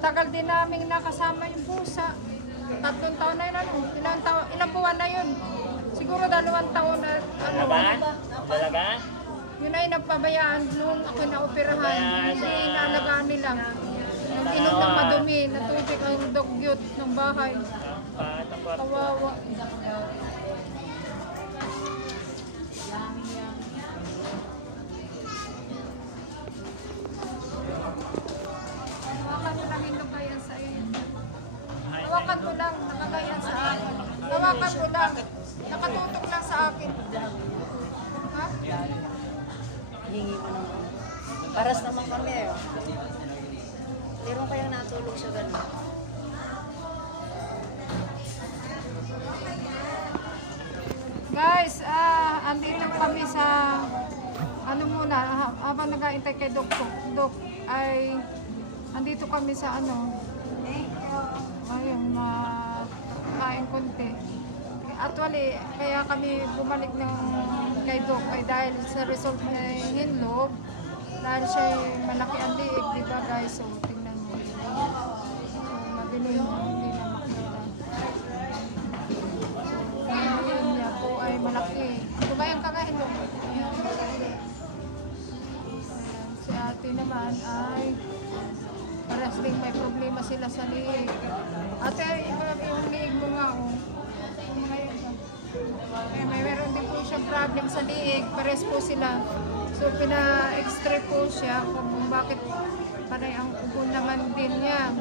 tagal din namin nakasama yung pusa. Tatlong taon na yun, ano, ilang, taon, ilang buwan na yun. Siguro dalawang taon na, ano, Dalaga? Dalaga? yun ay napabayaan nung ako na-operahan. Hindi inaalagaan nila. Nung inom ng madumi, na tubig ang dugyot ng bahay. Ang kwarto. Kawawa. Lang, nakagaya sa akin. Hawakan mo lang, nakatutok lang sa akin. Ha? Hingi mo naman. Paras naman kami eh. Meron kayang natulog siya ganun. Guys, ah, andito kami sa ano muna, ha- habang nag-aintay kay Dok, Dok ay andito kami sa ano, ayun, kain konti. Actually, kaya kami bumalik ng kay Dok ay dahil sa result na hinlog, dahil siya ay malaki ang liig, di ba guys? So, tingnan mo. So, madilim, hindi na makita. Ang yun niya po ay malaki. Tumayang ka nga, hello. Ayan. Si ate naman ay din may problema sila sa liig. Ate, yung- liig mo nga, oh. Kaya may meron din po siya problem sa liig. Pares po sila. So, pina-extray po siya kung bakit panay ang ubo naman din niya.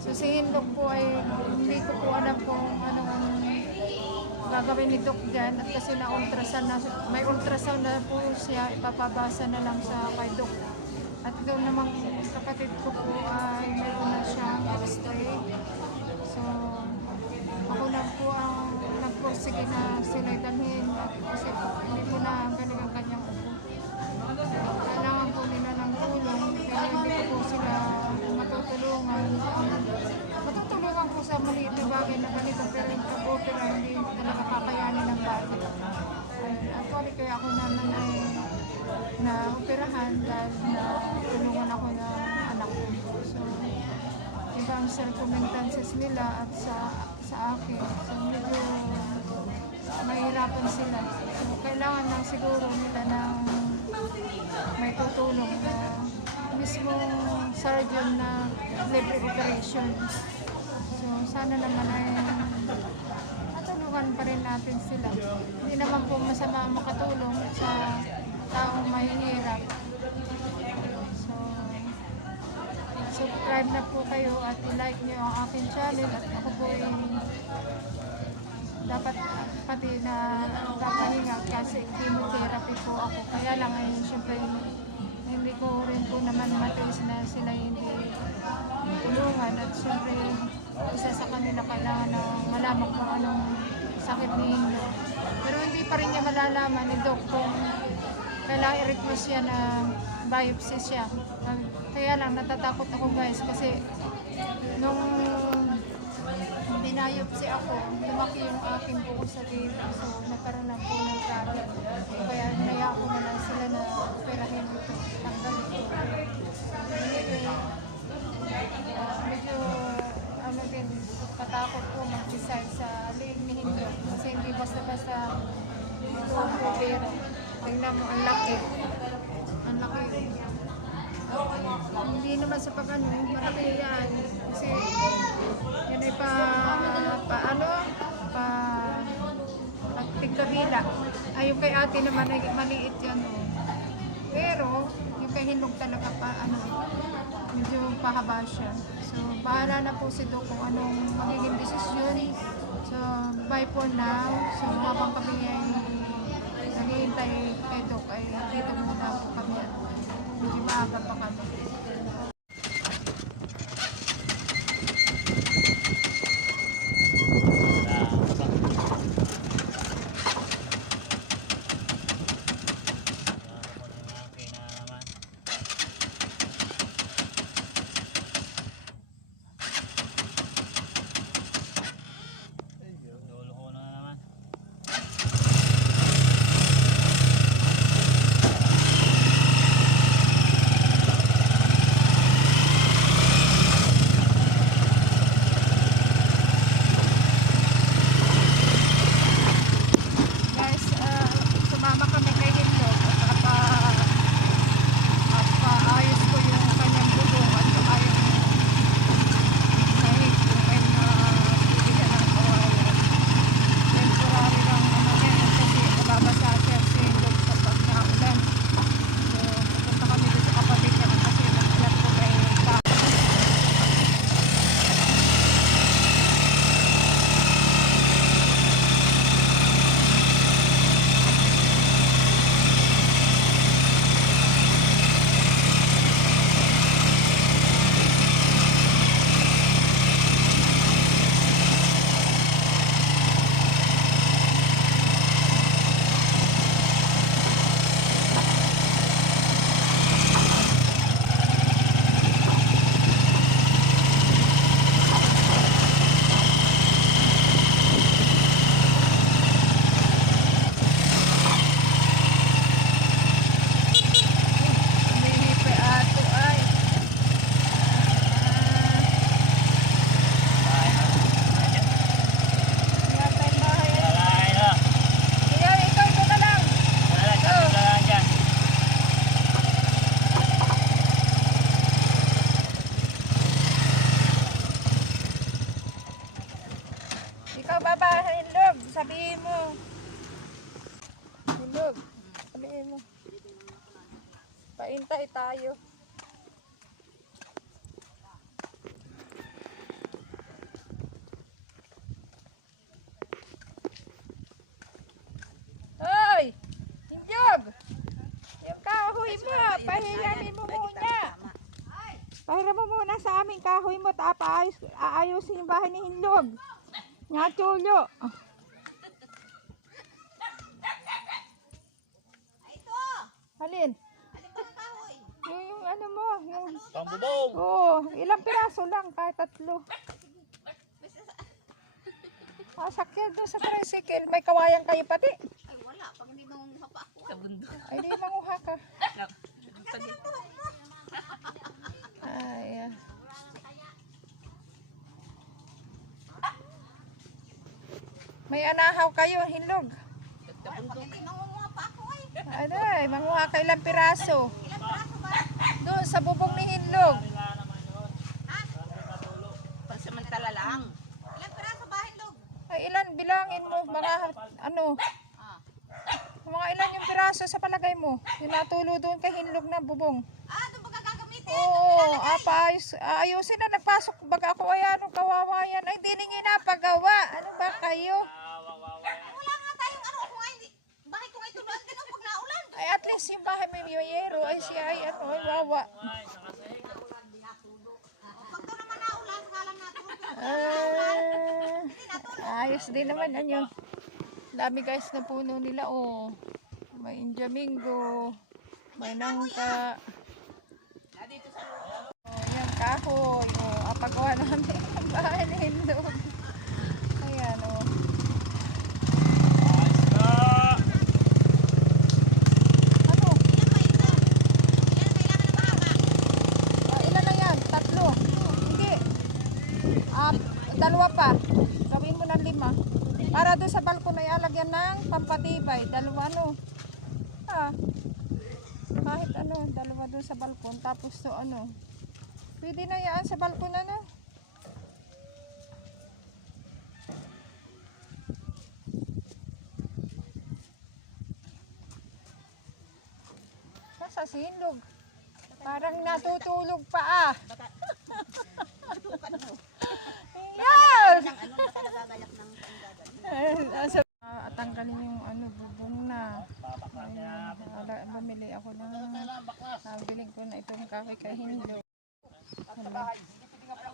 So, si Hindok po ay hindi ko po alam kung anong gagawin ni Doc dyan at kasi na ultrasound na may ultrasound na po siya ipapabasa na lang sa kay Doc at doon namang kapatid ko po ay meron na siyang x-ray. So ako na po ang nagpursige na sila dalhin. Kasi po hindi po na galing ang kanyang upo kailangan po nila ng tulong. Kaya hindi po sila matutulungan. Matutulungan po sa maliit na bagay na ganito pero yung pag-opera hindi talaga kakayanin ng bata. Actually kaya ako naman ay na operahan dahil na tulungan ako ko so iba ang circumstances nila at sa sa akin so medyo mahirapan sila so kailangan lang siguro nila ng may tutulong na mismo surgeon na libre operation. So sana naman ay matulungan pa rin natin sila. Hindi naman po masama makatulong sa taong mahihirap. So subscribe na po kayo at i-like nyo ang aking channel at ako po ay dapat pati na papahinga kasi chemotherapy po ako. Kaya lang ay syempre hindi ko rin po naman matiis na sila hindi tulungan at syempre isa sa kanila kailangan na malaman kung anong sakit ni Indo. Pero hindi pa rin niya malalaman ni Doc kung kailangan i-request siya na biopsy siya. Kaya lang natatakot ako guys kasi nung binayopsy ako, lumaki yung aking buko sa dito. So, nagkaroon na po ng problem. Kaya naya ko na lang sila na operahin ito. Tanggalin ko. Anyway, uh, medyo ano din, katakot po mag-decide sa liig ni Hindo. Kasi hindi basta-basta ito ang pero. Tingnan mo, ang laki. Ang laki. Hindi naman sa pag ano, malaki yan. Kasi yan ay pa, pa ano, pa, pagtigkabila. Ay, yung kay ate naman ay maliit yan. Oh. Pero, yung kay hinog talaga pa, ano, medyo pahaba siya. So, bahala na po si Doc kung anong magiging desisyon. So, bye for now. So, habang kami ay naghihintay kay Doc, ay dito muna medyo maaga kahoy mo, tapa ayos, aayusin yung bahay ni Hinlog. Nga tulo. Alin? Yung, yung ano mo, yung... Pambubong! Oo, ilang piraso lang, kahit tatlo. Ah, sakyan doon sa tricycle, may kawayan kayo pati. Ay, wala. Pag hindi nangunguha pa ako. Sa bundok. Ay, di manguha ka. Ay, ah. May anahaw kayo, hinlog. Ako ay. Ano eh, manguha kayo ilang piraso. Ilang praso ba? Doon sa bubong ni hinlog. Pansamantala lang. Ilang praso ba, Hindog? Ay, ilan bilangin mo, mga ano, Ah. mga ilan yung piraso sa palagay mo. Yung natulo doon kay hinlog na bubong. Ah, doon ba gagamitin? Oo, apa, ayos, ayusin na nagpasok. Baga ako ay ano, kawawa yan. Ay, di ningi napagawa. Ano ba kayo? Wala nga tayong ano. Kung nga hindi, bakit kung ito doon din pag naulan? Ay, at least yung bahay may biyayero. Ay, siya ay ano, ay wawa. Ah, ayos din naman ano. Dami guys na puno nila, oh. May Injamingo. May nangka. Oh, yan, kahoy. Oh, apagawa namin ang bahay ni Hindog. Ayan, oh. Ah! Ano? Ilan ba ito? Ilan kailangan na mahaba? Ah, ilan na yan? Tatlo? Hindi. Ah, dalawa pa. Gawin mo ng lima. Para doon sa balkon ay alagyan ng pampatibay. Dalawa ano. Ah. Kahit ano, dalawa doon sa balkon. Tapos to ano. Pwede na yan sa balkon ano. Nasa sinlog. Parang natutulog pa ah. Yan! Ano ba nagagayak ng Ah, tanggalin yung ano, bubong na. Ala- bumili ako ng ah, biling ko na itong kahoy kay Hindo.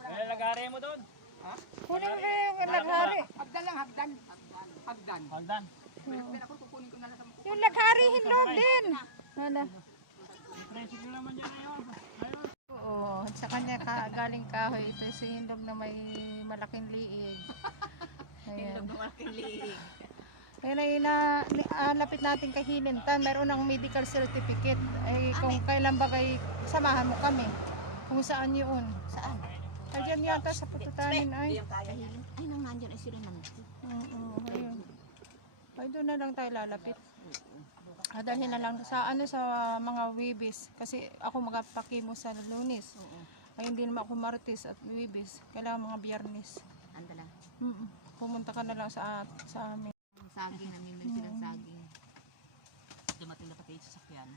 Eh, lagari mo doon. Kunin mo yung laghari. Hagdan. Yung laghari, Hindog din. Hala. Presyo naman dyan ngayon. Oo, sa kanya ka, galing kahoy. Ito si Hindog na may malaking liig. Ayan. malaking liig? Kaya na ina, ah, lapit natin kay Hinintan, meron ng medical certificate. Ay kung kailan ba kay samahan mo kami. Kung saan yun. Saan? Ay dyan yata sa pututanin ay. Kahiling. Ay, nang nandyan ay sila naman. Oo, ayun. Ay doon na lang tayo lalapit. Ah, dalhin na lang sa ano sa mga wibis kasi ako magpapakimo sa lunes. Ay hindi naman ako martes at wibis. Kailangan mga biyernes. Andala. Mm Pumunta ka na lang sa sa amin. Ang saging, namimili silang saging. Dumating na pati sa sakyan.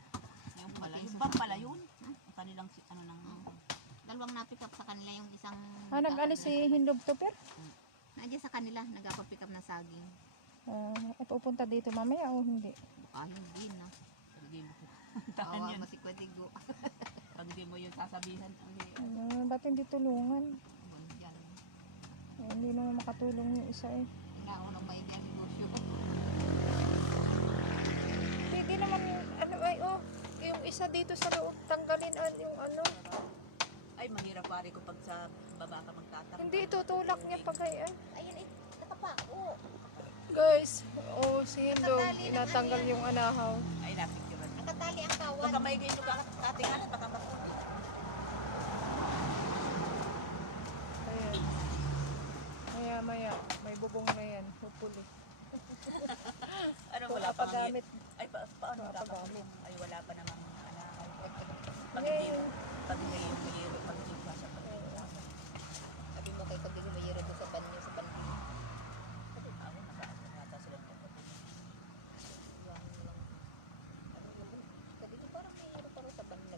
Yung pala, yung bang pala yun? Ang kanilang si- ano nang... Dalawang na-pick up sa kanila yung isang... Ah, nag-alis si Hindog Tupper? Nandiyan sa kanila, nag-pick up ng saging. Ah, ay pupunta dito mamaya o hindi? Baka hindi na. Hindi mo yun. Masikwadigo. Pag hindi mo yung sasabihan, hindi. Ano, ba't hindi tulungan? Eh, hindi naman makatulong yung isa eh. Inaunang may negosyo. Pwede naman yung ano ay oh, yung isa dito sa loob tanggalin an yung ano. Ay, mahirap pare ko pag sa baba ka magtatakbo. Hindi itutulak niya pag ay. Ayun, eh, nakapako. Guys, oh si Hindog, inatanggal yung anahaw. Ay, napicturan. Nakatali ang kawan. Baka may ganyan ka katingan, baka makuha. Ayan. Maya maya, may bubong na yan, hopefully. Ano, wala pa nga apagamit. Ay, pa, paano Wala pa gamit. Ay, wala pa namang ano. Pag Ngayon, hindi, pag hindi yung mayero, pag hindi pa siya pag Sabi mo kay pag hindi mayero doon sa banyo, sa banyo. Sabi ako, nakaano yata sila ng kapatid. Kadito parang mayero pa rin sa banyo.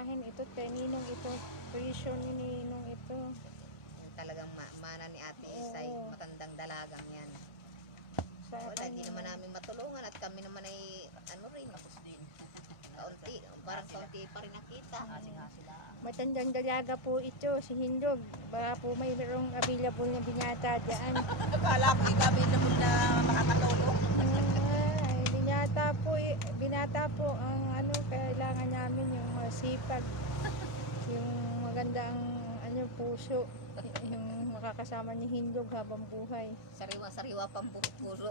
Akin ito, te, ninong ito. Presyo ni ninong ito. Talagang ma- mana ni Ate Isay, Oo. matandang dalagang yan. Sa Wala, di naman namin matulungan at kami naman ay ano rin, Tapos din. kaunti, parang kaunti pa rin nakita. Kasi nga sila. Matandang dalaga po ito, si Hindog. Baka po mayroong available na binyata dyan. Akala ko ikabi na na makakatulong. Ay, binata po, eh, binata po ang ano, kailangan namin yung masipag. Yung magandang ano, puso. Yung makakasama ni Hindog habang buhay. Sariwa-sariwa pang puso.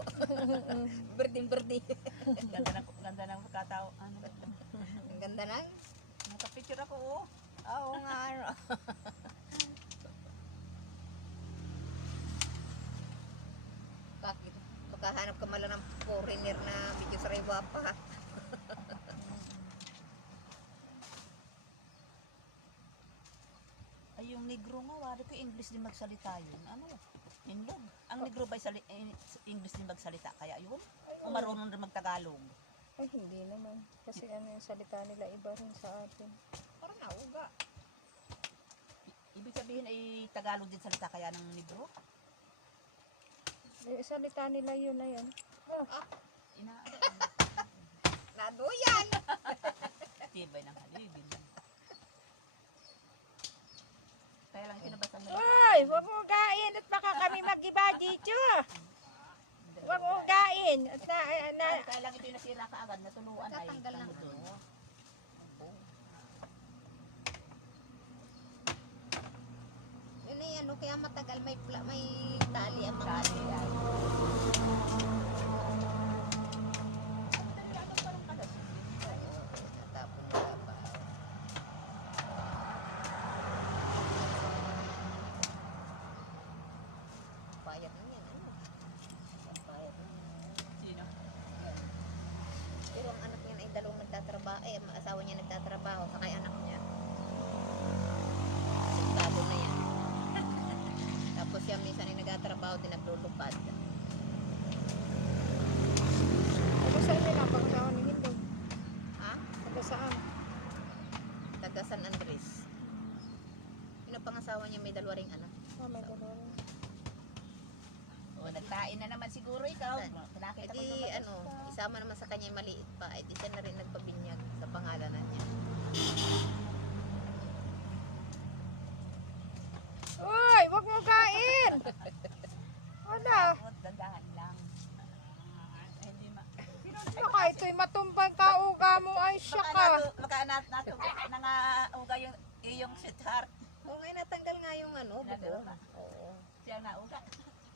Berding-berding. Ganda ng, ganda ng katao. Ano? Ang ganda na. Nakapicture ako oh. Oo nga. ano. Bakit? Makahanap ka mala ng foreigner na medyo sariwa pa. Ay, yung negro nga, wari ko English din magsalita yun. Ano? Hindog. Ang negro ba sali- eh, English din magsalita? Kaya yun? O marunong rin magtagalog? Ay, hindi naman. Kasi ano yung salita nila iba rin sa atin. Parang nauga. Ibig sabihin ay Tagalog din salita kaya ng negro? Eh, salita nila yun na yan. Oh, Ina, Naduyan! tibay ng haligid. Kaya lang kinabatan nila. Ay, huwag mo gain at baka kami mag-iba dito. Huwag mo gain. At na, na, Ay, kaya lang ito yung nasira kaagad, natuluan ay Tatanggal ng tamo doon. ano. Yun ay ano, kaya matagal may, pla- may tali ang mga Kali ay. Natapon nila pa. Payat na yan, ano? Payat na yan. Sino? Pero ang anak niya ay dalawang nagtatrabaho, eh, ang asawa niya nagtatrabaho, saka yung anak niya. Sentado na yan. Tapos siya minsan ay nagtatrabaho, din naglulupad. ano saan nila ang pagkasawa ni Hindog? Ha? Taga saan? Taga San Andres. Yun ang pangasawa niya, may dalawa ring anak. Oh, may gano'n. O, nagtain na naman siguro ikaw. Saan? Nakita Eh ko di, lumabas ano, ka. isama naman sa kanya yung maliit pa, eh di siya na rin nagpabinyag sa pangalanan niya. Uy, huwag mo gain! Wala. Takot, Dandahan lang. Hindi ma... Baka ito'y matumbang kauga mo ay siya Baka ka. nato, baka nat, nato, nangauga yung iyong sweetheart. Oo nga, natanggal nga yung ano, Natanggal buko. ba? Oo. Siya nauga.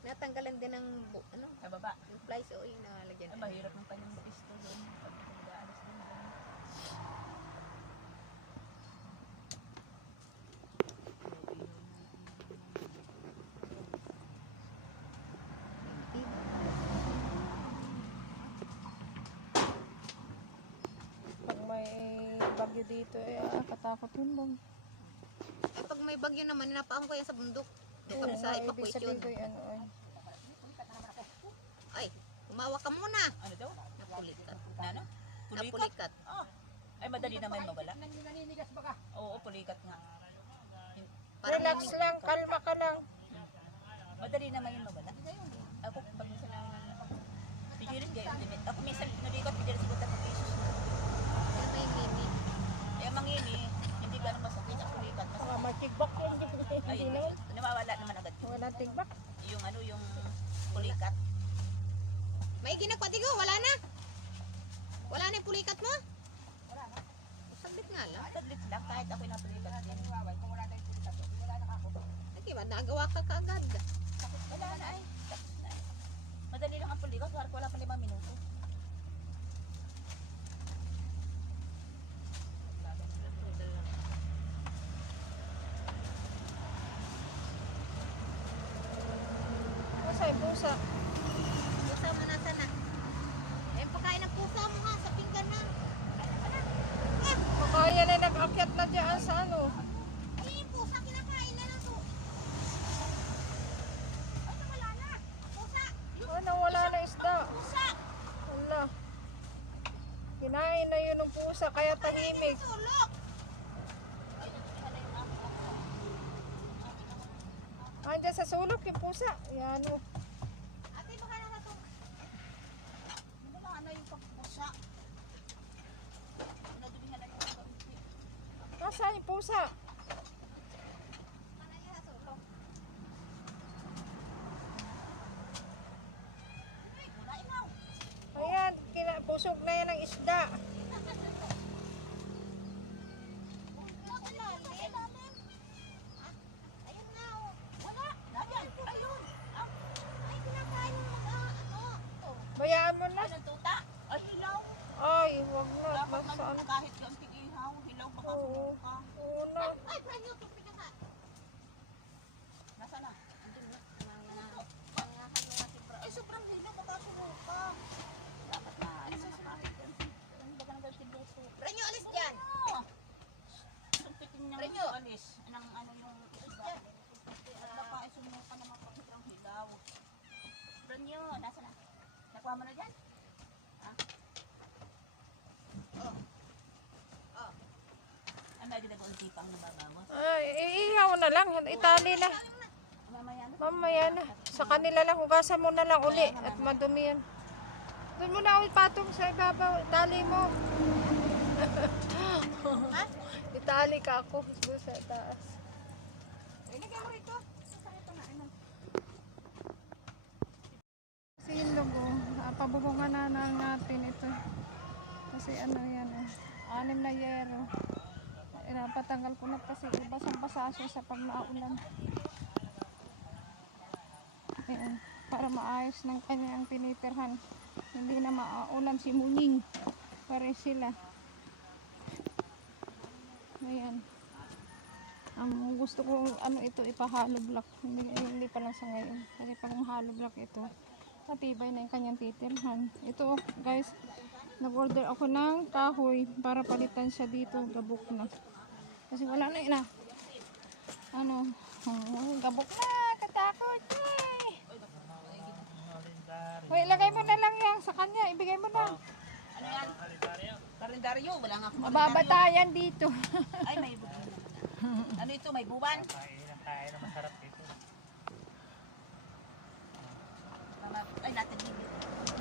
Natanggalan din ng, bu- ano, Sa baba. yung flies, oo, yung nakalagyan. Ay, mahirap ng kanyang pisto doon. Pag nag-aalis din doon. Pag may bagyo dito, eh, ah, katakot yun bang. Eh, pag may bagyo naman, inapakan ko yan sa bundok. Doon kami Oo sa nga, ibig evacuation. sabihin ko ano ay. Umawa ka muna. Ano daw? Napulikat. Ano? Pulikat? Napulikat. Oh. Ay, madali naman mawala. Oo, pulikat nga. Parang Relax lang, kalma ka lang. Madali naman yun mawala. Ako, pag minsan na... Pigirin gayon din. Ako minsan, nalikot, pigirin sa buta pesos. Yan may mimi. Eh, mangini, hindi ka naman masakit ang pulikat. Mas, Baka matigbak yun. ay, Hindi naman. nawawala naman agad. Wala tigbak. Yung ano, yung pulikat. May ginagpatigo, wala na. Wala na yung pulikat mo? Saglit nga lang. Saglit lang, kahit ako'y napulikat din. Sige ba, nagawa ka kaagad. Wala na ay. Na. Madali lang ang pulikat, wala wala pa limang minuto. Yung. Pusa pusa, kaya tahimik. Ah, Andiyan sa sulok yung pusa. Yan o. Oh. Man kahit yung ihaw, hilaw baka Oo. sumok ka. Oo na. Ay, pranyo, itong pinaka. Nasa na? Andun na. Mga, mga, mga sibra. Ay, sobrang hilaw baka sumok ka. Dapat na, ano na kahit yan. Ano ba ka nang sinuso? Pranyo, alis dyan. Ano? Sumpitin niyang Prenyo. alis. Anong ano yung isda. At baka ay sumuka naman sobrang hilaw. Prenyo, nasa na? Nakuha mo na dyan? Ha? Oh. Oh. May ginagawa ang. Ay, iihaw na lang. Itali na. Mamaya na. Sa kanila lang. Hugasan mo na lang uli. At madumi yan. Doon mo na ulit patong sa ibabaw. Itali mo. Itali ka ako. Doon sa taas. Ilagay mo rito. Kasi yung logo, uh, pabubungan na na natin ito. Kasi ano yan, eh, anim na yero. Inapatanggal ko na kasi basang-basa siya sa pag naulan. Ayan, para maayos ng kanyang tinitirhan. Hindi na maaulan si Muning. Pare sila. Ayan. Ang gusto ko ano ito ipahalo block. Hindi, hindi pa lang sa ngayon. Kasi pag mahalo block ito, matibay na yung kanyang titirhan. Ito guys, nag-order ako ng kahoy para palitan siya dito. Gabok na. Kasi wala na yun ah. Ano, oh, gabok na, katakot. Yay! Hoy, ilagay mo na lang yan sa kanya. Ibigay mo na. Ano yan? Kalendaryo. Wala nga. Mababatayan dito. Ay, may buwan. ano ito? May buwan? Mama- Ay, natin dito.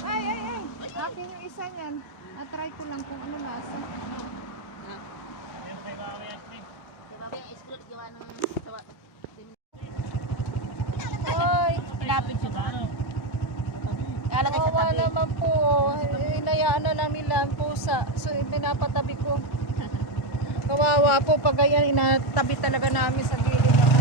ay, ay, ay. Akin yung isa niyan. Na-try ko lang kung ano lasa. Ay, Lapit siya ba? Alagay sa tabi. naman po. Inayaan na lang nila ang pusa. So, pinapatabi ko. Kawawa po pag ganyan, inatabi talaga namin sa gilid ako.